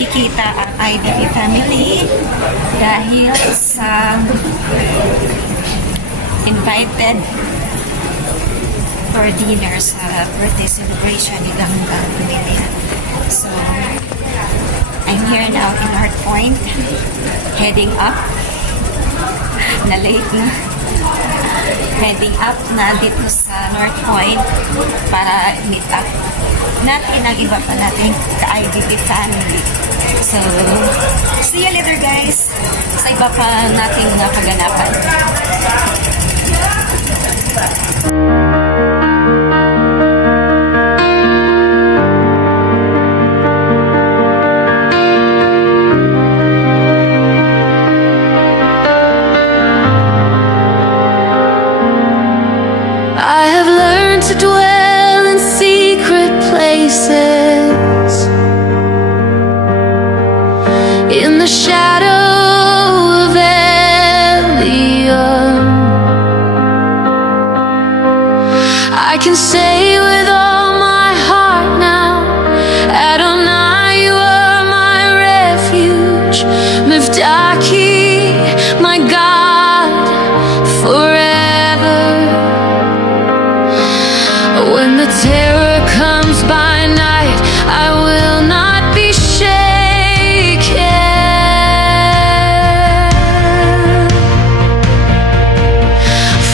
magkikita ang IDP family dahil sa invited for dinner sa birthday celebration ni Ganggang Pamilya. So, I'm here now in North Point, heading up. Na late na. Heading up na dito sa North Point para meet up natin ang iba pa nating ka-IDP family. So, see you later guys sa iba pa nating kaganapan. To dwell in secret places, in the shadow of Eliam. I can say with all my heart now, Adonai, you are my refuge, Mivdaki, my God, forever. When the terror comes by night, I will not be shaken.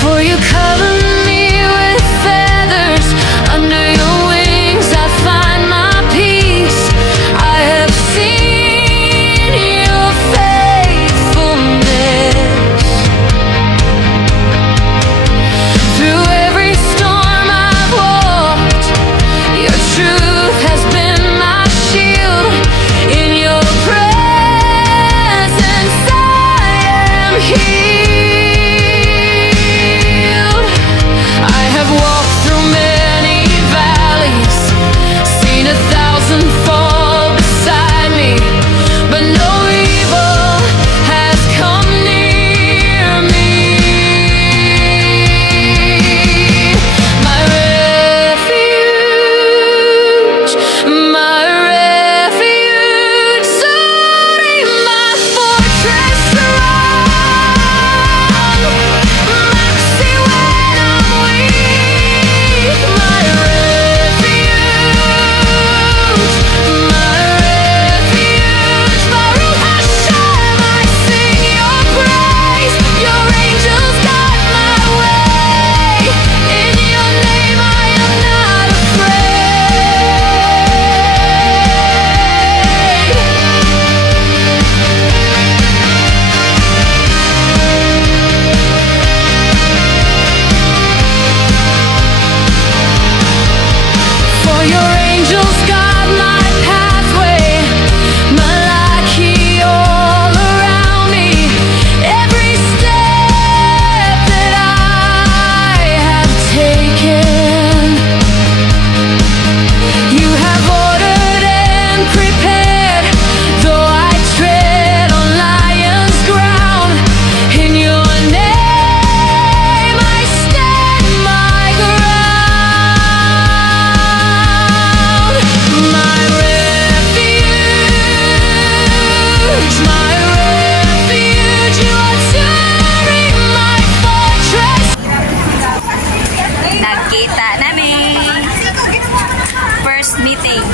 For you cover me with feathers, under your wings I find my peace. I have seen your faithfulness through every storm. Your truth has been my shield. In your presence I am healed. I have walked through many valleys, seen 1,000 fall beside me, but no evil has come near me. My refuge, sorry, my fortress strong, mercy when I'm weak. My refuge, Baruch Hashem, I sing your praise. Your angels guide my way. In your name I am not For your angels guard my pathway, Malachi all around me. Every step that I have taken, you have ordered and prepared. Though I tread on lions' ground, in your name I stand my ground. My refuge, you are turning my fortress. Nagkita namin. First meeting.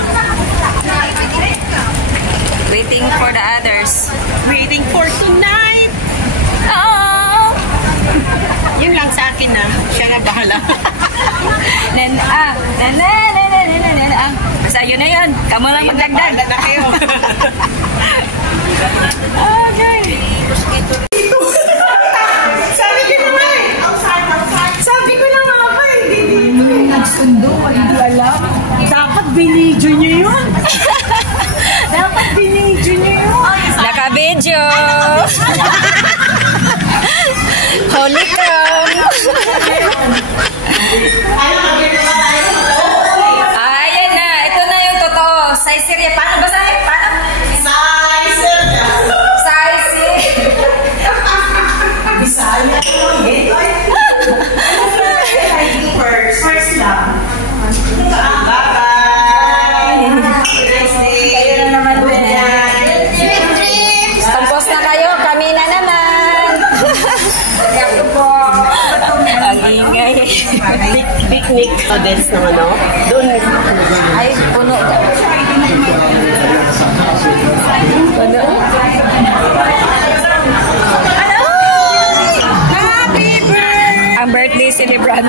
Waiting for the others. Waiting for tonight. Oh! Yun lang sa akin na. Siya na bahala. Basta yun na yun. Kamu lang magdagdag. Bahala na kayo. Okay. Sabi ko na nga ba, hindi dito. Nagsundo, hindi alam. Dapat binidyo nyo yun. Dapat binidyo nyo yun. Naka-video. Holy cow. Ayan na. Ito na yung totoo. Size area. Paano ba sa'yo? Paano? Size area. Size area. Bisaya. First lang. Bye-bye. Kayo na naman din. Picnic dance ng ano? Doon. Ay, puno. Ano? Happy birthday! Ang birthday celebrant.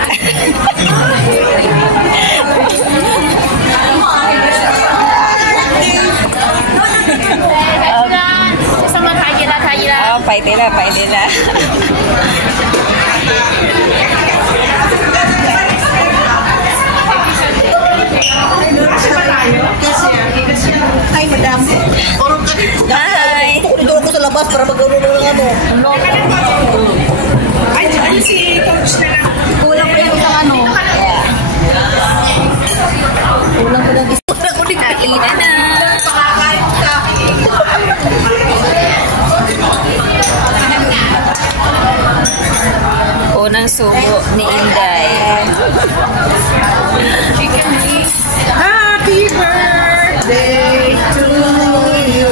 Oh, pwede na, pwede na. Hi, madam. Hi! Dito ako sa labas para magkaroon ng ano. Ay, ano si coach na lang? Kulang pa yung isang ano. Kulang pa ng isang. Kainan na. Unang subo ni Inday. Happy birthday to you.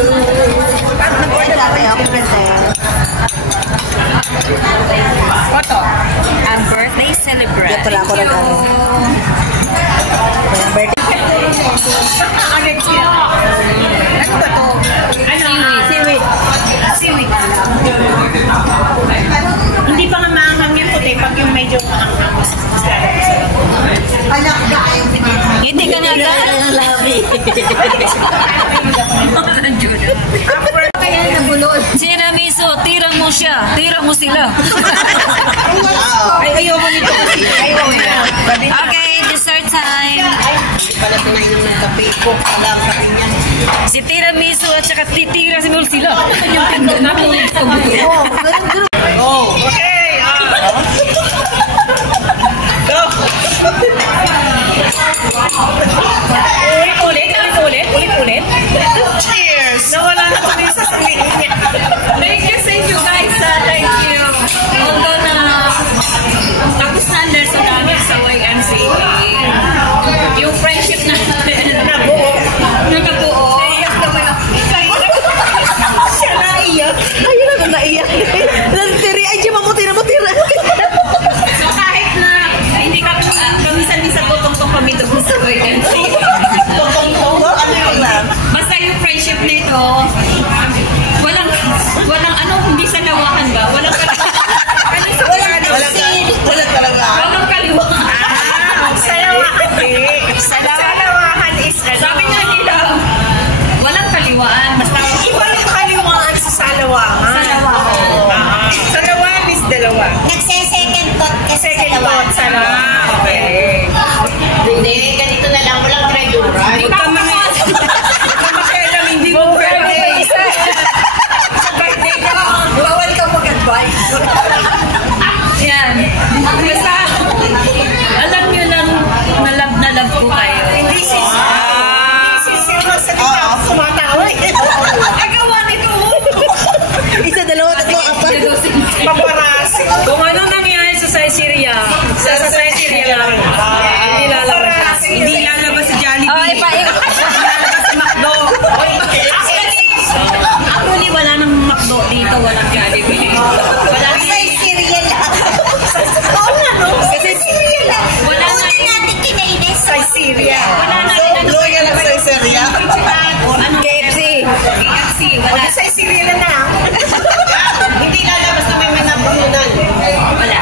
Oto. Ang birthday celebrant. Kaya pala ako nag-ano. Birthday. Agad siya. Ano ba to? Seaweed. Seaweed. Hindi pa nga maanghang yung puti pag yung medyo maanghang. Anak na kayo. Hindi ka nga Labi. Kaya nabulod. Tiramisu, tira mo siya. Tira mo sila. Ay, ayaw mo nito kasi. Ayaw mo na. Okay, dessert time. Pala pinainom ng kape. Cook lang kape niya. Si tiramisu at saka titira siguro sila. Yung pinto namin. Oh. Okay. Go. Ulit. Cheers. Nawala na kami sa sabihin niya. Thank you guys. Thank you. Although na tapos na sa dami sa YMCA, yung friendship natin nakabuo. Siya naiyak. Ayun na naiyak. Tiri, ay, Jima mo, tira. So kahit na hindi ka minsan tutong-tong kami doon sa YMCA. Ano yun lang? Basta yung friendship nito, walang ano, hindi sa lawakan ba? Walang Walang kaliwa. Salawahan is Sabi nga nila, walang kaliwaan. Basta iba yung kaliwaan sa salawahan. Salawahan is dalawa. Nagse-second thought kasi Second thought, salawahan. Okay. Hindi, ganito na lang. Walang treasuran. Huwag ka makialam, hindi mo birthday. Sa birthday na, bawal ka mag-advise. yan. Basta, alam nyo lang na love ko kayo. Hindi sisir na sa dito. Sumatawa eh. Ay, gawa nito. Isa, dalawa, tatlo, apat. Paparasi. Kung anong nangyari sa Syria, sa Syria lang. Hindi lalabas. Hindi lalabas sa Jollibee. Oh, lalabas sa McDo. Actually, wala nang McDo dito. Walang Jollibee. Wala nang Cereal lang. Oo nga, no? Kasi cereal lang. wala Una na natin kinainis. Sa Syria. wala na Loyal lang sa Syria. KFC. KFC. Wala. Sa Syria na lang. Hindi lalabas na may manapunan. Wala.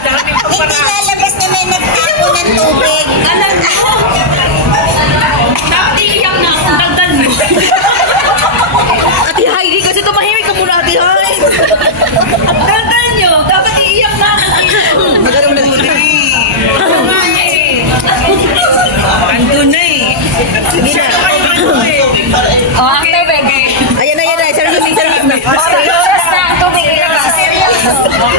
Dami Hindi lalabas na may nagtapo ng tubig. Alam mo, dapat iiyak na akong dagdag mo. Ate Heidi, kasi tumahimik ka muna, Ate Heidi. Dagdag nyo, dapat iiyak na akong Magkaroon ng tubig. Andun na eh. Sige na. Oh, ang tubig. Ayan na. Service na. Oras na ang tubig ilabas.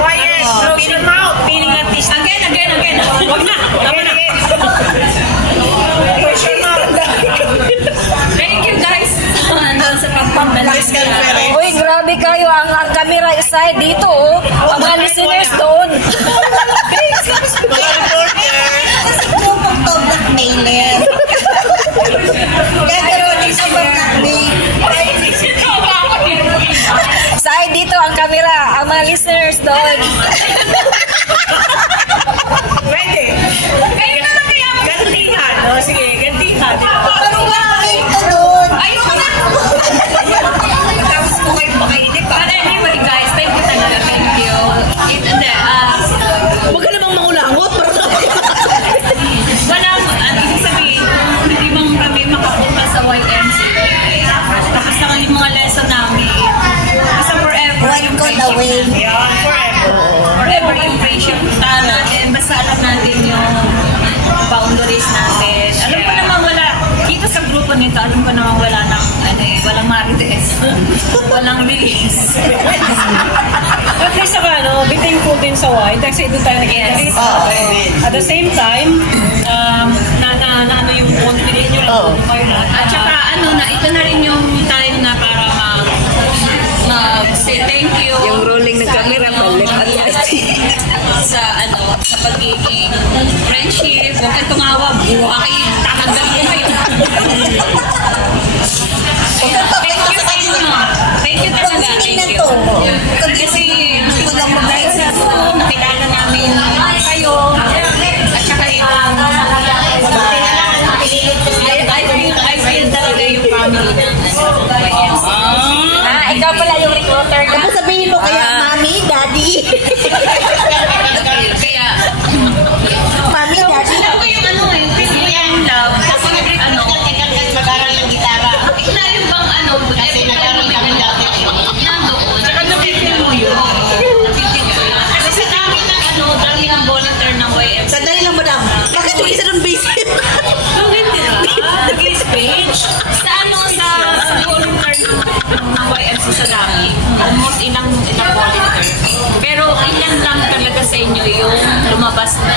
Quiet. Close your mouth. Feeling at least. Again. Huwag na. Tama na. Close your mouth. Thank you guys. Sa pagpambalas. Uy, grabe kayo. Ang camera side dito, oh. Ang mga listeners doon. Kasi pupag to blackmailer. Gagawin din sa blackmail. Side dito ang camera. Ang mga listeners doon. Walang release. At least saka, be thankful din sa wide kasi doon tayo nag-edit. At the same time, na yung confident nyo lang kayo na. At saka ito na rin yung time na para mag-say thank you. Yung rolling ng camera, balik at sa pagiging friendship. Huwag kang tumawa, buhay, tatanggal ko kayo. Thank you sa inyo. Thank you talaga. Thank you. Kasi nakilala namin kayo. At saka I feel talaga yung family ng Ikaw pala yung recruiter ka. Tapos sabihin mo kaya, Mami, Daddy. Kaya, Mami, Daddy. alam ko yung feel yung love. Kasi Mag-aral ng gitara. na yung bang kasi nagkaroon kami dati. Nandoon. Tsaka napipil mo yun. Napipil ko yun. Kasi sa dami ng volunteer ng YMCA. Sandali lang, madam. Bakit yung isa ng basic? Bakit nila? Nag-speech. Sa volunteer ng YMCA sa dami. Almost ilang volunteer. Pero ilan lang talaga sa inyo yung lumabas na